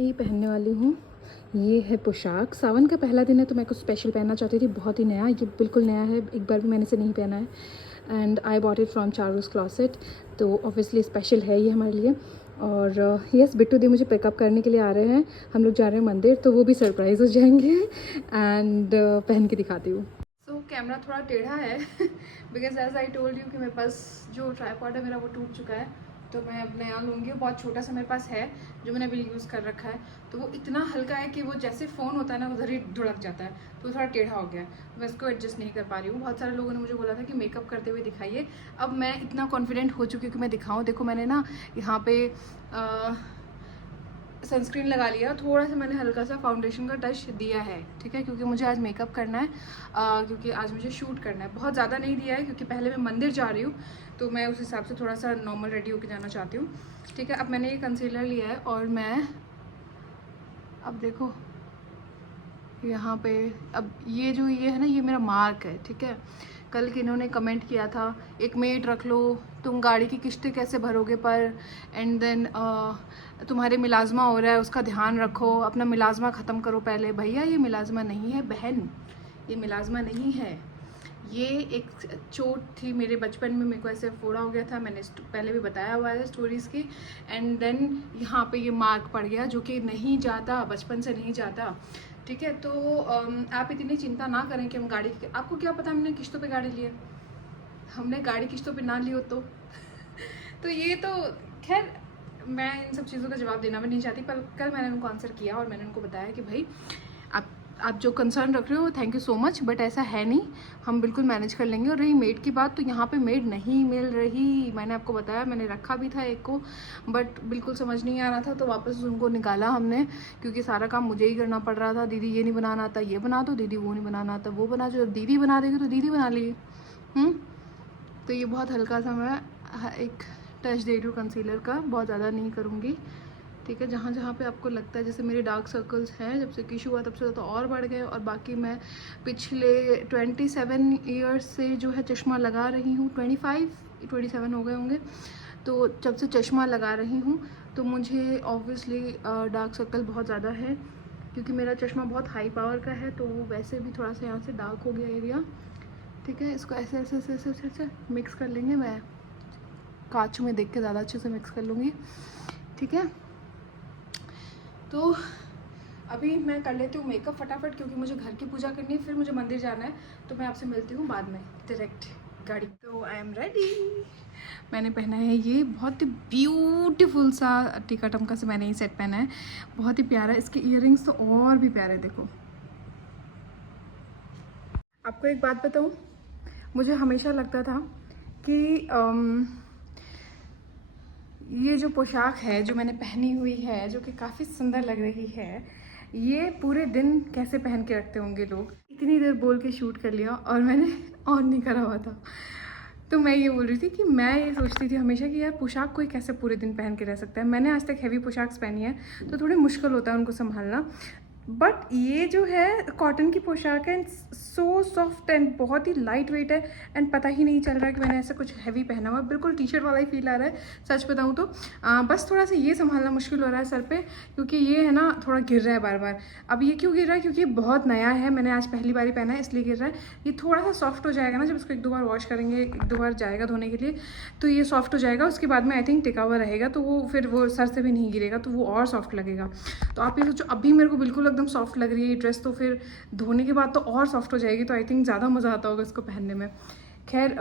मैं ये पहनने वाली हूँ। ये है पोशाक। सावन का पहला दिन है तो मैं कुछ स्पेशल पहनना चाहती थी, बहुत ही नया। ये बिल्कुल नया है, एक बार भी मैंने इसे नहीं पहना है। And I bought it from Charu's closet, तो ऑब्वियसली स्पेशल है ये हमारे लिए। और यस, बिट्टू दी मुझे पिकअप करने के लिए आ रहे हैं। हम लोग जा रहे हैं मंदिर, तो वो भी सरप्राइज हो जाएंगे। एंड पहन के दिखाती हूँ। सो कैमरा थोड़ा टेढ़ा है because as I told you कि मेरे पास जो ट्राइपॉड है मेरा वो टूट चुका है, तो मैं अब नया लूँगी। बहुत छोटा सा मेरे पास है जो मैंने अभी यूज़ कर रखा है, तो वो इतना हल्का है कि वो जैसे फ़ोन होता है ना उधर ही धुड़क जाता है, तो वो थोड़ा टेढ़ा हो गया है। मैं इसको एडजस्ट नहीं कर पा रही हूँ। बहुत सारे लोगों ने मुझे बोला था कि मेकअप करते हुए दिखाइए। अब मैं इतना कॉन्फिडेंट हो चुकी हूँ कि मैं दिखाऊँ। देखो मैंने ना यहाँ पे सनस्क्रीन लगा लिया, थोड़ा सा मैंने हल्का सा फाउंडेशन का टच दिया है, ठीक है, क्योंकि मुझे आज मेकअप करना है। क्योंकि आज मुझे शूट करना है। बहुत ज़्यादा नहीं दिया है क्योंकि पहले मैं मंदिर जा रही हूँ, तो मैं उस हिसाब से थोड़ा सा नॉर्मल रेडी होकर जाना चाहती हूँ, ठीक है। अब मैंने ये कंसीलर लिया है और मैं अब देखो यहाँ पे, अब ये जो ये है ना, ये मेरा मार्क है, ठीक है। कल किन्होंने कमेंट किया था एक मेड रख लो, तुम गाड़ी की किस्तें कैसे भरोगे पर, एंड देन तुम्हारे मिलाजमा हो रहा है उसका ध्यान रखो, अपना मिलाजमा ख़त्म करो पहले। भैया ये मिलाजमा नहीं है बहन, ये मिलाजमा नहीं है। ये एक चोट थी मेरे बचपन में, मेरे को ऐसे फोड़ा हो गया था, मैंने पहले भी बताया हुआ है स्टोरीज़ की। एंड देन यहाँ पे ये मार्क पड़ गया जो कि नहीं जाता, बचपन से नहीं जाता, ठीक है। तो आप इतनी चिंता ना करें कि हम गाड़ी, आपको क्या पता हमने किस्तों पे गाड़ी ली है, हमने गाड़ी किस्तों पे ना ली हो तो तो ये तो खैर, मैं इन सब चीज़ों का जवाब देना भी नहीं चाहती, पर कल मैंने उनको आंसर किया और मैंने उनको बताया कि भाई आप जो कंसर्न रख रहे हो thank you so much, but ऐसा है नहीं, हम बिल्कुल मैनेज कर लेंगे। और रही मेड की बात, तो यहाँ पे मेड नहीं मिल रही। मैंने आपको बताया, मैंने रखा भी था एक को, बट बिल्कुल समझ नहीं आ रहा था, तो वापस उनको निकाला हमने, क्योंकि सारा काम मुझे ही करना पड़ रहा था। दीदी ये नहीं बनाना आता, ये बना दो, दीदी वो नहीं बनाना आता, वो बना दो, दीदी बना देगी तो दीदी बना लेगी। तो ये बहुत हल्का सा मैं एक टच दे रही हूँ कंसीलर का, बहुत ज़्यादा नहीं करूँगी, ठीक है। जहाँ जहाँ पे आपको लगता है, जैसे मेरे डार्क सर्कल्स हैं, जब से किशु हुआ तब से तो और बढ़ गए, और बाकी मैं पिछले 27 ईयर्स से जो है चश्मा लगा रही हूँ, 27 हो गए होंगे, तो जब से चश्मा लगा रही हूँ तो मुझे ऑब्वियसली डार्क सर्कल बहुत ज़्यादा है, क्योंकि मेरा चश्मा बहुत हाई पावर का है, तो वैसे भी थोड़ा सा यहाँ से डार्क हो गया एरिया, ठीक है। इसको ऐसे ऐसे ऐसे ऐसे ऐसे मिक्स कर लेंगे, मैं कांच में देख के ज़्यादा अच्छे से मिक्स कर लूँगी, ठीक है। तो अभी मैं कर लेती हूँ मेकअप फटाफट, क्योंकि मुझे घर की पूजा करनी है, फिर मुझे मंदिर जाना है, तो मैं आपसे मिलती हूँ बाद में डायरेक्ट गाड़ी। तो आई एम रेडी। मैंने पहना है ये बहुत ही ब्यूटीफुल सा टीका टमका से मैंने ये सेट पहना है, बहुत ही प्यारा। इसके इयररिंग्स तो और भी प्यारे, देखो। आपको एक बात बताऊँ, मुझे हमेशा लगता था कि ये जो पोशाक है जो मैंने पहनी हुई है, जो कि काफ़ी सुंदर लग रही है, ये पूरे दिन कैसे पहन के रखते होंगे लोग। इतनी देर बोल के शूट कर लिया और मैंने ऑन नहीं करा हुआ था। तो मैं ये बोल रही थी कि मैं ये सोचती थी हमेशा कि यार पोशाक कोई कैसे पूरे दिन पहन के रह सकता है। मैंने आज तक हैवी पोशाक पहनी है, तो थोड़ी मुश्किल होता है उनको संभालना, बट ये जो है कॉटन की पोशाक है, सो सॉफ्ट एंड बहुत ही लाइट वेट है, एंड पता ही नहीं चल रहा है कि मैंने ऐसा कुछ हैवी पहना हुआ, बिल्कुल टी शर्ट वाला ही फील आ रहा है, सच बताऊँ तो। बस थोड़ा सा ये संभालना मुश्किल हो रहा है सर पे, क्योंकि ये है ना थोड़ा गिर रहा है बार बार। अब ये क्यों गिर रहा है, क्योंकि ये बहुत नया है, मैंने आज पहली बार ही पहना है, इसलिए गिर रहा है। ये थोड़ा सा सॉफ्ट हो जाएगा ना, जब इसको 1-2 बार वॉश करेंगे, 1-2 बार जाएगा धोने के लिए, तो ये सॉफ्ट हो जाएगा। उसके बाद में आई थिंक टिका हुआ रहेगा, तो वो फिर वो सर से भी नहीं गिरेगा, तो वो और सॉफ्ट लगेगा। तो आप ये सोचो, अभी मेरे को बिल्कुल एकदम सॉफ्ट लग रही है ये ड्रेस, तो फिर धोने के बाद तो और सॉफ्ट हो जाएगी, तो आई थिंक ज़्यादा मज़ा आता होगा इसको पहनने में। खैर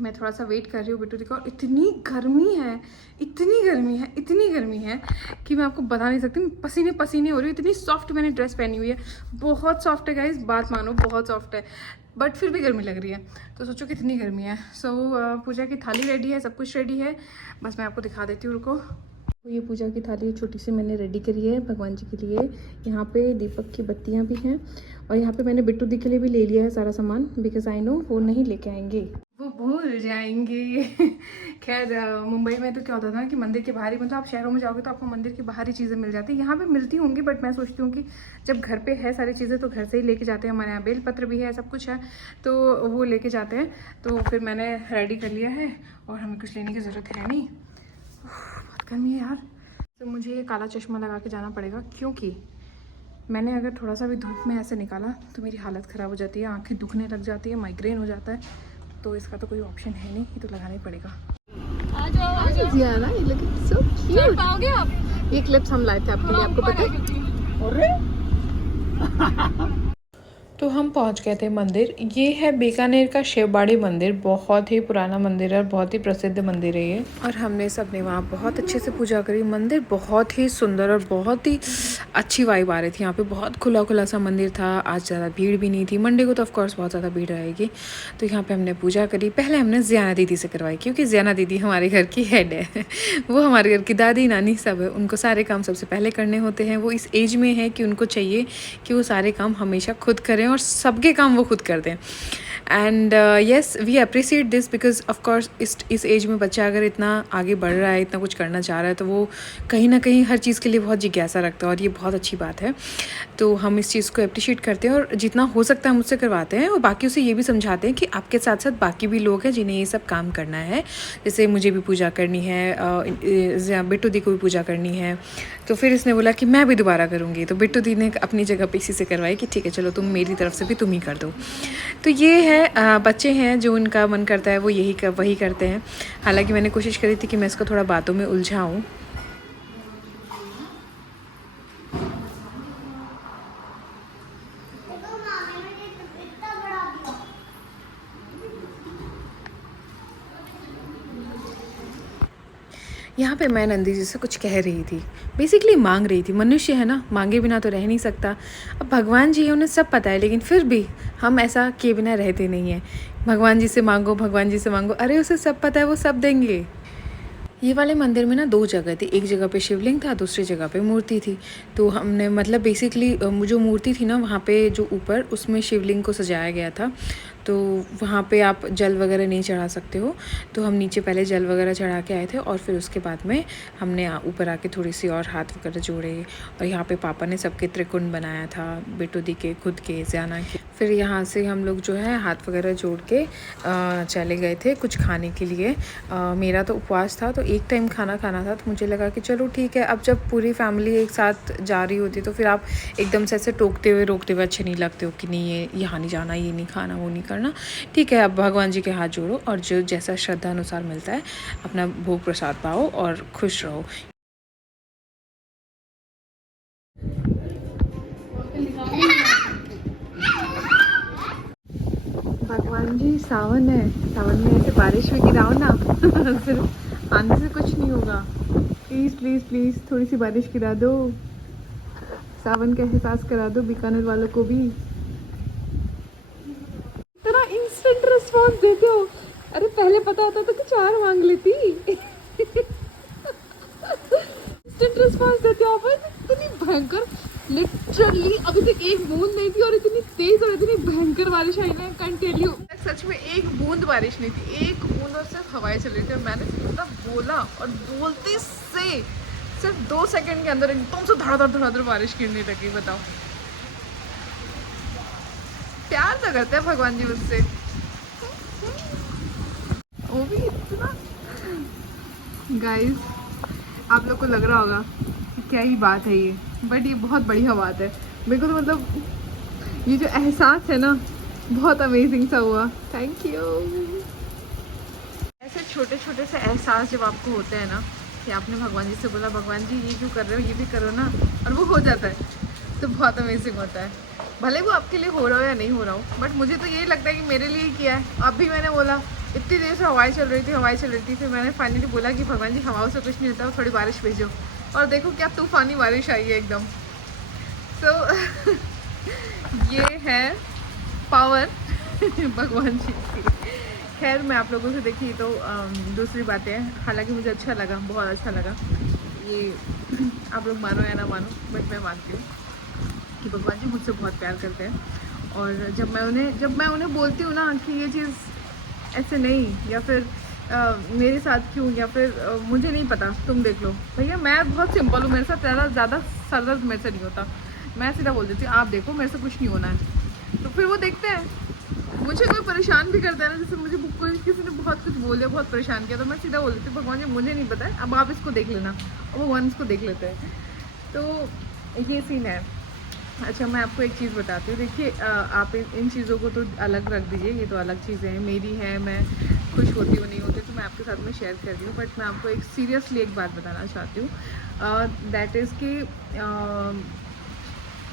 मैं थोड़ा सा वेट कर रही हूँ बिट्टू दी का। और इतनी गर्मी है, इतनी गर्मी है, इतनी गर्मी है कि मैं आपको बता नहीं सकती, मैं पसीने पसीने हो रही हूँ। इतनी सॉफ्ट मैंने ड्रेस पहनी हुई है, बहुत सॉफ्ट है गाइस, बात मानो बहुत सॉफ्ट है, बट फिर भी गर्मी लग रही है, तो सोचो कितनी गर्मी है। सो पूजा की थाली रेडी है, सब कुछ रेडी है, बस मैं आपको दिखा देती हूँ, रुको। तो ये पूजा की थाली छोटी सी मैंने रेडी करी है भगवान जी के लिए। यहाँ पे दीपक की बत्तियाँ भी हैं, और यहाँ पे मैंने बिट्टू दी के लिए भी ले लिया है सारा सामान, बिकॉज आई नो वो नहीं लेके आएंगे, वो भूल जाएंगे खैर मुंबई में तो क्या होता था ना कि मंदिर के बाहर ही, मतलब आप शहरों में जाओगे तो आपको मंदिर के बाहर ही चीज़ें मिल जाती है, यहाँ पे मिलती होंगी, बट मैं सोचती हूँ कि जब घर पे है सारी चीज़ें तो घर से ही लेके जाते हैं। हमारे यहाँ बेलपत्र भी है, सब कुछ है, तो वो लेके जाते हैं। तो फिर मैंने रेडी कर लिया है, और हमें कुछ लेने की ज़रूरत है नहीं। बहुत गर्मी है यार, तो मुझे ये काला चश्मा लगा के जाना पड़ेगा, क्योंकि मैंने अगर थोड़ा सा भी धूप में ऐसे निकाला तो मेरी हालत ख़राब हो जाती है, आंखें दुखने लग जाती है, माइग्रेन हो जाता है। तो इसका तो कोई ऑप्शन है नहीं, ये तो लगाना ही पड़ेगा। आ जाओ जियाना, ये लुक सो क्यूट। पाओगे आप? ये क्लिप्स हम लाए थे आपके लिए, आपको पता है? अरे तो हम पहुंच गए थे मंदिर। ये है बीकानेर का शिवबाड़ी मंदिर, बहुत ही पुराना मंदिर है और बहुत ही प्रसिद्ध मंदिर है ये। और हमने सब ने वहाँ बहुत अच्छे से पूजा करी। मंदिर बहुत ही सुंदर और बहुत ही अच्छी वाइब आ रही थी यहाँ पे। बहुत खुला खुला सा मंदिर था। आज ज़्यादा भीड़ भी नहीं थी, मंडे को तो ऑफकोर्स बहुत ज़्यादा भीड़ रहेगी। तो यहाँ पे हमने पूजा करी। पहले हमने ज़ियाना दीदी से करवाई, क्योंकि ज़ियाना दीदी हमारे घर की हेड है। वो हमारे घर की दादी नानी सब है, उनको सारे काम सबसे पहले करने होते हैं। वो इस एज में है कि उनको चाहिए कि वो सारे काम हमेशा खुद करें और सबके काम वो खुद कर दें। And yes, we appreciate this because of course इस एज में बच्चा अगर इतना आगे बढ़ रहा है, इतना कुछ करना चाह रहा है, तो वो कहीं ना कहीं हर चीज़ के लिए बहुत जिज्ञासा रखता है और ये बहुत अच्छी बात है। तो हम इस चीज़ को अप्रिशिएट करते हैं और जितना हो सकता है मुझसे करवाते हैं। और बाकी उसे ये भी समझाते हैं कि आपके साथ साथ बाकी भी लोग हैं जिन्हें ये सब काम करना है। जैसे मुझे भी पूजा करनी है, बिट्टू दी को भी पूजा करनी है। तो फिर इसने बोला कि मैं भी दोबारा करूँगी। तो बिट्टू दी ने अपनी जगह पे इसी से करवाई कि ठीक है चलो तुम मेरी तरफ से भी तुम ही कर दो। तो ये है बच्चे हैं जो उनका मन करता है वो वही करते हैं। हालांकि मैंने कोशिश करी थी कि मैं इसको थोड़ा बातों में उलझाऊँ। यहाँ पे मैं नंदी जी से कुछ कह रही थी, बेसिकली मांग रही थी। मनुष्य है ना, मांगे बिना तो रह नहीं सकता। अब भगवान जी है, उन्हें सब पता है, लेकिन फिर भी हम ऐसा किए बिना रहते नहीं हैं। भगवान जी से मांगो, भगवान जी से मांगो, अरे उसे सब पता है, वो सब देंगे। ये वाले मंदिर में ना 2 जगह थी, एक जगह पे शिवलिंग था, दूसरी जगह पे मूर्ति थी। तो हमने मतलब बेसिकली जो मूर्ति थी ना वहाँ पे जो ऊपर उसमें शिवलिंग को सजाया गया था। तो वहाँ पे आप जल वगैरह नहीं चढ़ा सकते हो। तो हम नीचे पहले जल वगैरह चढ़ा के आए थे और फिर उसके बाद में हमने ऊपर आके थोड़ी सी और हाथ वगैरह जोड़े। और यहाँ पे पापा ने सबके त्रिकुंड बनाया था, बिट्टू दी के, खुद के, ज़ियाना के। फिर यहाँ से हम लोग जो है हाथ वगैरह जोड़ के चले गए थे कुछ खाने के लिए। मेरा तो उपवास था तो एक टाइम खाना खाना था। तो मुझे लगा कि चलो ठीक है, अब जब पूरी फैमिली एक साथ जा रही होती तो फिर आप एकदम से ऐसे टोकते हुए रोकते हुए अच्छे नहीं लगते हो कि नहीं ये यहाँ नहीं जाना, ये नहीं खाना, वो नहीं करना। ठीक है, अब भगवान जी के हाथ जोड़ो और जो जैसा श्रद्धा अनुसार मिलता है अपना भोग प्रसाद पाओ और खुश रहो। भगवान जी सावन है, सावन में ऐसे बारिश में गिराओ ना। सिर्फ आने से कुछ नहीं होगा। प्लीज़ प्लीज़ प्लीज़ थोड़ी सी बारिश गिरा दो, सावन का एहसास करा दो बीकानेर वालों को भी। इतना इंस्टेंट रिस्पॉन्स देते हो। अरे पहले पता होता तो 4 मांग लेती। इंस्टेंट रिस्पॉन्स देते हो आप। इतनी भयंकर, लिटरली अभी तक एक बूंद नहीं थी और इतनी तेज और इतनी भयंकर बारिश आई ना, कैन टेल यू। सच में एक बूंद बारिश नहीं थी, एक बूंद और सिर्फ हवाएं चल रही थी। और मैंने इतना बोला और बोलते से सिर्फ 2 सेकंड के अंदर एकदम से धड़ाधड़ बारिश गिरने लगी। बताओ, प्यार तो करते हैं भगवान जी मुझसे, वो भी इतना। गाइस आप लोग को लग रहा होगा कि क्या ही बात है ये, बट ये बहुत बढ़िया बात है। मेरे को तो मतलब ये जो एहसास है ना बहुत अमेजिंग सा हुआ। Thank you. ऐसे छोटे छोटे से एहसास जब आपको होते हैं ना कि आपने भगवान जी से बोला भगवान जी ये क्यों कर रहे हो, ये भी करो ना, और वो हो जाता है, तो बहुत अमेजिंग होता है। भले वो आपके लिए हो रहा हो या नहीं हो रहा हो, बट मुझे तो यही लगता है कि मेरे लिए किया है। अब भी मैंने बोला, इतनी देर से हवाएं चल रही थी, फिर मैंने फाइनली बोला कि भगवान जी हवाओं से कुछ नहीं होता, थोड़ी बारिश भेजो। और देखो क्या तूफानी बारिश आई है एकदम। सो ये है पावर भगवान जी की। खैर मैं आप लोगों से देखी तो दूसरी बातें हैं। हालांकि मुझे अच्छा लगा, बहुत अच्छा लगा ये। आप लोग मानो या ना मानो, बट मैं मानती हूँ कि भगवान जी मुझसे बहुत प्यार करते हैं। और जब मैं उन्हें बोलती हूँ ना कि ये चीज़ ऐसे नहीं, या फिर मेरे साथ क्यों, या फिर मुझे नहीं पता, तुम देख लो भैया। मैं बहुत सिंपल हूँ, मेरे साथ ज़्यादा सरदर्द मेरे से नहीं होता। मैं सीधा बोल देती हूँ आप देखो मेरे से कुछ नहीं होना है। तो फिर वो देखते हैं मुझे कोई परेशान भी करता है ना, जैसे मुझे कोई किसी ने बहुत कुछ बोल दिया, बहुत परेशान किया, तो मैं सीधा बोल देती हूँ भगवान जी मुझे नहीं पता है, अब आप इसको देख लेना, और भगवान इसको देख लेते हैं। तो ये सीन है। अच्छा मैं आपको एक चीज़ बताती हूँ, देखिए आप इन चीज़ों को तो अलग रख दीजिए, ये तो अलग चीज़ें हैं, मेरी है, मैं खुश होती हूँ नहीं होती तो मैं आपके साथ में शेयर कर रही हूँ, बट मैं आपको एक सीरियसली एक बात बताना चाहती हूँ, दैट इज़ कि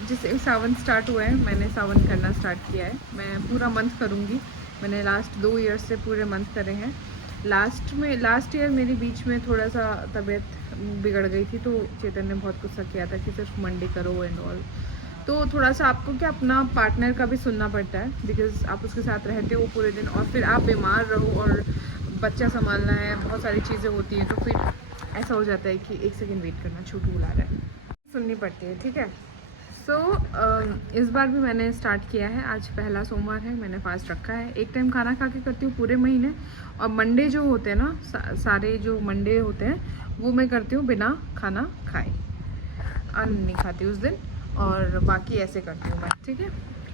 जिससे सावन स्टार्ट हुआ है, मैंने सावन करना स्टार्ट किया है, मैं पूरा मंथ करूँगी। मैंने लास्ट 2 ईयर्स से पूरे मंथ करे हैं। लास्ट ईयर मेरी बीच में थोड़ा सा तबीयत बिगड़ गई थी, तो चेतन ने बहुत गुस्सा किया था कि सिर्फ मंडे करो एंड ऑल। तो थोड़ा सा आपको क्या अपना पार्टनर का भी सुनना पड़ता है, बिकॉज आप उसके साथ रहते हो पूरे दिन और फिर आप बीमार रहो और बच्चा संभालना है, बहुत सारी चीज़ें होती हैं, तो फिर ऐसा हो जाता है कि 1 सेकेंड वेट करना, छोटू बुला रहा है, सुननी पड़ती है, ठीक है। सो इस बार भी मैंने स्टार्ट किया है, आज पहला सोमवार है, मैंने फास्ट रखा है, एक टाइम खाना खा के करती हूँ पूरे महीने, और मंडे जो होते हैं ना, सारे जो मंडे होते हैं वो मैं करती हूँ बिना खाना खाए, अन्न नहीं खाती उस दिन, और बाकी ऐसे करती हूँ मैं, ठीक है।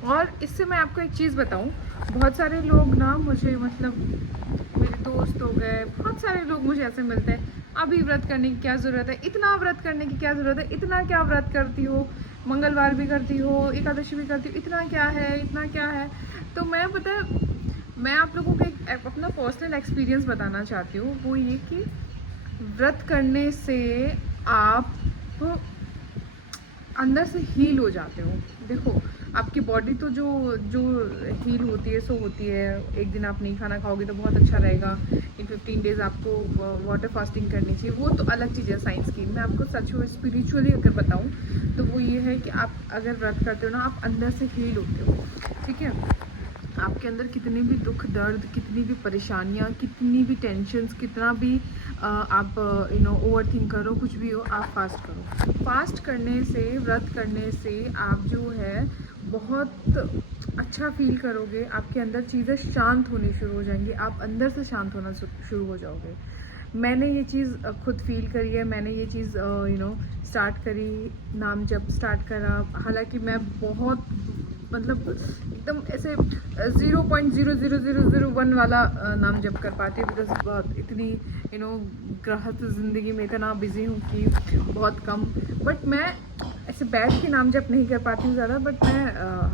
और इससे मैं आपको एक चीज़ बताऊँ, बहुत सारे लोग ना मुझे, मतलब मेरे दोस्त हो गए, बहुत सारे लोग मुझे ऐसे मिलते हैं, अभी व्रत करने की क्या ज़रूरत है, इतना व्रत करने की क्या ज़रूरत है, इतना क्या व्रत करती हो, मंगलवार भी करती हो, एकादशी भी करती हो, इतना क्या है, इतना क्या है। तो मैं पता है, मैं आप लोगों को एक अपना पर्सनल एक्सपीरियंस बताना चाहती हूँ, वो ये कि व्रत करने से आप अंदर से हील हो जाते हो। देखो आपकी बॉडी तो जो जो हील होती है सो होती है, एक दिन आप नहीं खाना खाओगे तो बहुत अच्छा रहेगा, इन 15 डेज़ आपको वाटर फास्टिंग करनी चाहिए, वो तो अलग चीज़ है साइंस की। मैं आपको सच में स्पिरिचुअली अगर बताऊँ तो वो ये है कि आप अगर व्रत करते हो ना, आप अंदर से हील होते हो, ठीक है। आपके अंदर कितने भी दुख दर्द, कितनी भी परेशानियाँ, कितनी भी टेंशन्स, कितना भी आप ओवर थिंक करो, कुछ भी हो, आप फास्ट करो। फास्ट करने से, व्रत करने से आप जो है बहुत अच्छा फील करोगे, आपके अंदर चीज़ें शांत होनी शुरू हो जाएंगी, आप अंदर से शांत होना शुरू हो जाओगे। मैंने ये चीज़ खुद फील करी है, मैंने ये चीज़ स्टार्ट करी, नाम जब स्टार्ट करा, हालांकि मैं बहुत मतलब एकदम ऐसे 0.00001 वाला नाम जप कर पाती हूँ, बिकॉज बहुत इतनी गृहस्थ ज़िंदगी में इतना बिजी हूँ कि बहुत कम, बट मैं ऐसे बैठ के नाम जप नहीं कर पाती हूँ ज़्यादा, बट मैं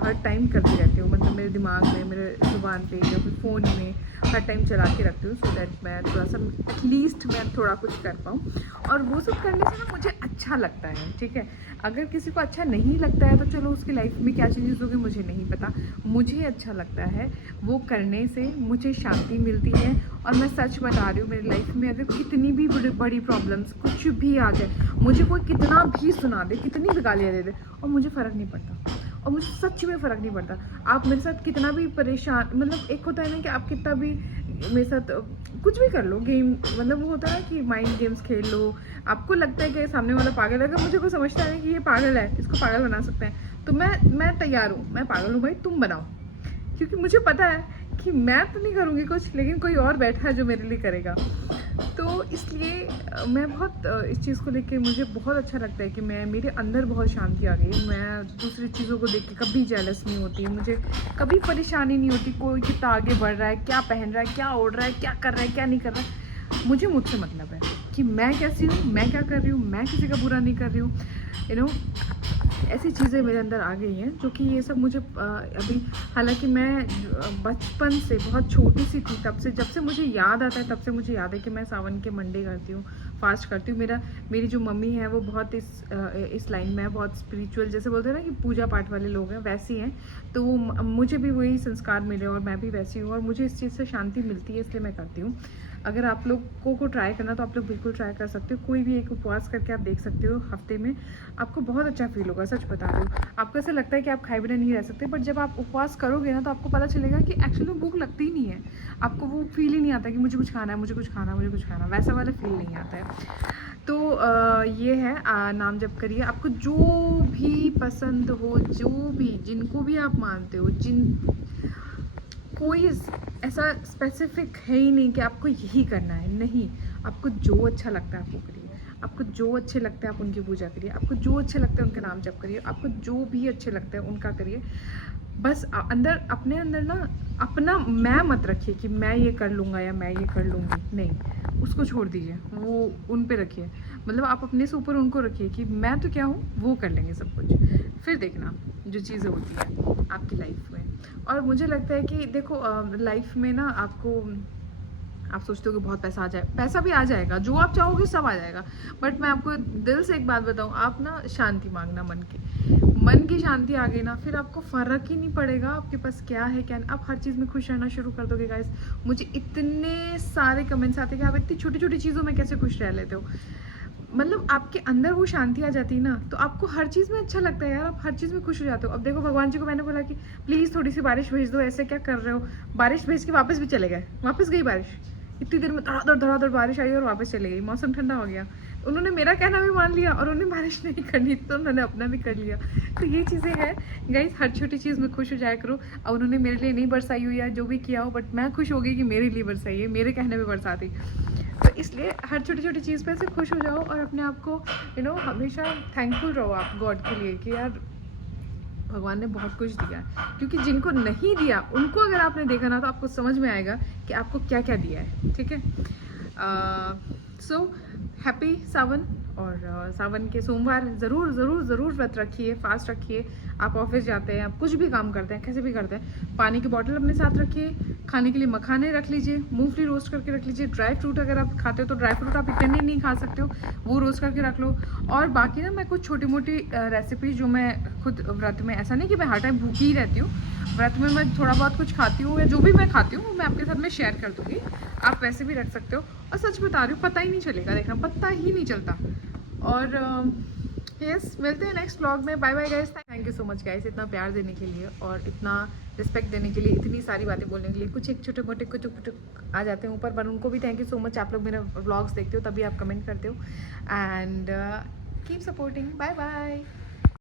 हर टाइम करती रहती हूँ, मतलब मेरे दिमाग में, मेरे ज़ुबान पे या फिर फ़ोन में हर टाइम चला के रखती हूँ, सो दैट मैं थोड़ा सा एटलीस्ट मैं थोड़ा कुछ कर पाऊँ। और वो सब करने से ना मुझे अच्छा लगता है, ठीक है। अगर किसी को अच्छा नहीं लगता है तो चलो उसकी लाइफ में क्या चेंजेस होंगे मुझे नहीं पता, मुझे अच्छा लगता है, वो करने से मुझे शांति मिलती है। और मैं सच बता रही हूँ, मेरी लाइफ में अगर कितनी भी बड़ी प्रॉब्लम्स कुछ भी आ जाए, मुझे कोई कितना भी सुना दे, कितनी भी गालियाँ दे दे, और मुझे फ़र्क नहीं पड़ता, और मुझे सच में फ़र्क नहीं पड़ता। आप मेरे साथ कितना भी परेशान, मतलब एक होता है ना कि आप कितना भी मेरे साथ कुछ भी कर लो, गेम, मतलब वो होता है ना कि माइंड गेम्स खेल लो, आपको लगता है कि सामने वाला पागल है, अगर मुझे कोई समझता है कि ये पागल है, इसको पागल बना सकते हैं, तो मैं तैयार हूँ, मैं पागल हूँ भाई, तुम बनाओ, क्योंकि मुझे पता है कि मैं तो नहीं करूँगी कुछ, लेकिन कोई और बैठा है जो मेरे लिए करेगा। तो इसलिए मैं बहुत इस चीज़ को लेके मुझे बहुत अच्छा लगता है कि मेरे अंदर बहुत शांति आ गई, मैं दूसरी चीज़ों को देख के कभी जेलस नहीं होती, मुझे कभी परेशानी नहीं होती, कोई कितना आगे बढ़ रहा है, क्या पहन रहा है, क्या ओढ़ रहा है, क्या कर रहा है, क्या नहीं कर रहा है, मुझे मुझसे मतलब है कि मैं कैसी हूँ, मैं क्या कर रही हूँ, मैं किसी का बुरा नहीं कर रही हूँ, ऐसी चीज़ें मेरे अंदर आ गई हैं, जो कि ये सब मुझे अभी, हालांकि मैं बचपन से बहुत छोटी सी थी, तब से, जब से मुझे याद आता है तब से मुझे याद है कि मैं सावन के मंडे करती हूँ, फास्ट करती हूँ। मेरी जो मम्मी है वो बहुत इस लाइन में है, बहुत स्पिरिचुअल, जैसे बोलते हैं ना कि पूजा पाठ वाले लोग हैं, वैसी हैं, तो वो मुझे भी वही संस्कार मिले और मैं भी वैसी हूँ, और मुझे इस चीज़ से शांति मिलती है, इसलिए मैं करती हूँ। अगर आप लोगों को ट्राई करना तो आप लोग बिल्कुल ट्राई कर सकते हो, कोई भी एक उपवास करके आप देख सकते हो हफ्ते में, आपको बहुत अच्छा फील होगा, सच बता रही हूँ। आपको ऐसा लगता है कि आप खाए बिना नहीं रह सकते, बट जब आप उपवास करोगे ना तो आपको पता चलेगा कि एक्चुअली भूख लगती ही नहीं है, आपको वो फील ही नहीं आता कि मुझे कुछ खाना है, मुझे कुछ खाना, मुझे कुछ खाना, वैसा वाला फील नहीं आता है। तो ये है, नाम जप करिए, आपको जो भी पसंद हो, जो भी, जिनको भी आप मानते हो, कोई ऐसा स्पेसिफिक है ही नहीं कि आपको यही करना है, नहीं, आपको जो अच्छा लगता है आप वो करिए, आपको जो अच्छे लगता है आप उनकी पूजा करिए, आपको जो अच्छे लगता है उनका नाम जप करिए, आपको जो भी अच्छे लगता है उनका करिए। बस अंदर अपने अंदर ना अपना मैं मत रखिए कि मैं ये कर लूँगा या मैं ये कर लूँगी, नहीं, उसको छोड़ दीजिए, वो उन पे रखिए। मतलब आप अपने से ऊपर उनको रखिए कि मैं तो क्या हूँ, वो कर लेंगे सब कुछ। फिर देखना जो चीज़ें होती हैं आपकी लाइफ में। और मुझे लगता है कि देखो लाइफ में ना आपको, आप सोचते हो कि बहुत पैसा आ जाए, पैसा भी आ जाएगा, जो आप चाहोगे सब आ जाएगा। बट मैं आपको दिल से एक बात बताऊं, आप ना शांति मांगना, मन की शांति आ गई ना, फिर आपको फ़र्क ही नहीं पड़ेगा आपके पास क्या है क्या नहीं, आप हर चीज़ में खुश रहना शुरू कर दोगे। गाइस मुझे इतने सारे कमेंट्स आते हैं कि आप इतनी छोटी छोटी चीज़ों में कैसे खुश रह लेते हो। मतलब आपके अंदर वो शांति आ जाती है ना, तो आपको हर चीज़ में अच्छा लगता है यार, आप हर चीज़ में खुश हो जाते हो। अब देखो भगवान जी को मैंने बोला कि प्लीज़ थोड़ी सी बारिश भेज दो, ऐसे क्या कर रहे हो, बारिश भेज के वापस भी चले गए, वापस गई बारिश, इतनी देर में धड़ाधड़ बारिश आई और वापस चले गई, मौसम ठंडा हो गया। उन्होंने मेरा कहना भी मान लिया और उन्हें बारिश नहीं करनी तो उन्होंने अपना भी कर लिया। तो ये चीज़ें हैं गाइस, हर छोटी चीज़ में खुश हो जाया करो। अब उन्होंने मेरे लिए नहीं बरसाई हुई है जो भी किया हो, बट मैं खुश हो गई कि मेरे लिए बरसाई है, मेरे कहने पे बरसा दी। तो इसलिए हर छोटी छोटी चीज़ पे ऐसे खुश हो जाओ और अपने आप को हमेशा थैंकफुल रहो आप गॉड के लिए कि यार भगवान ने बहुत कुछ दिया है। क्योंकि जिनको नहीं दिया उनको अगर आपने देखा ना, तो आपको समझ में आएगा कि आपको क्या क्या दिया है। ठीक है, सो हैप्पी सावन। और सावन के सोमवार ज़रूर ज़रूर ज़रूर व्रत रखिए, फास्ट रखिए। आप ऑफिस जाते हैं, आप कुछ भी काम करते हैं, कैसे भी करते हैं, पानी की बॉटल अपने साथ रखिए, खाने के लिए मखाने रख लीजिए, मूंगफली रोस्ट करके रख लीजिए, ड्राई फ्रूट अगर आप खाते हो तो ड्राई फ्रूट आप इतने नहीं खा सकते हो, वो रोस्ट करके रख लो। और बाकी ना मैं कुछ छोटी मोटी रेसिपीज़ जो मैं खुद व्रत में, ऐसा नहीं कि मैं हर टाइम भूखी ही रहती हूँ, व्रत में मैं थोड़ा बहुत कुछ खाती हूँ या जो भी मैं खाती हूँ वो मैं आपके साथ में शेयर कर दूँगी, आप वैसे भी रख सकते हो। और सच बता रही हूँ, पता ही नहीं चलेगा, देखना पता ही नहीं चलता। और यस, मिलते हैं नेक्स्ट व्लॉग में। Bye bye guys, thank you so much guys इतना प्यार देने के लिए और इतना रिस्पेक्ट देने के लिए, इतनी सारी बातें बोलने के लिए। कुछ एक छोटे मोटे कुछ आ जाते हैं ऊपर, पर उनको भी थैंक यू सो मच। आप लोग मेरे व्लॉग्स देखते हो तभी आप कमेंट करते हो, and keep supporting. Bye bye.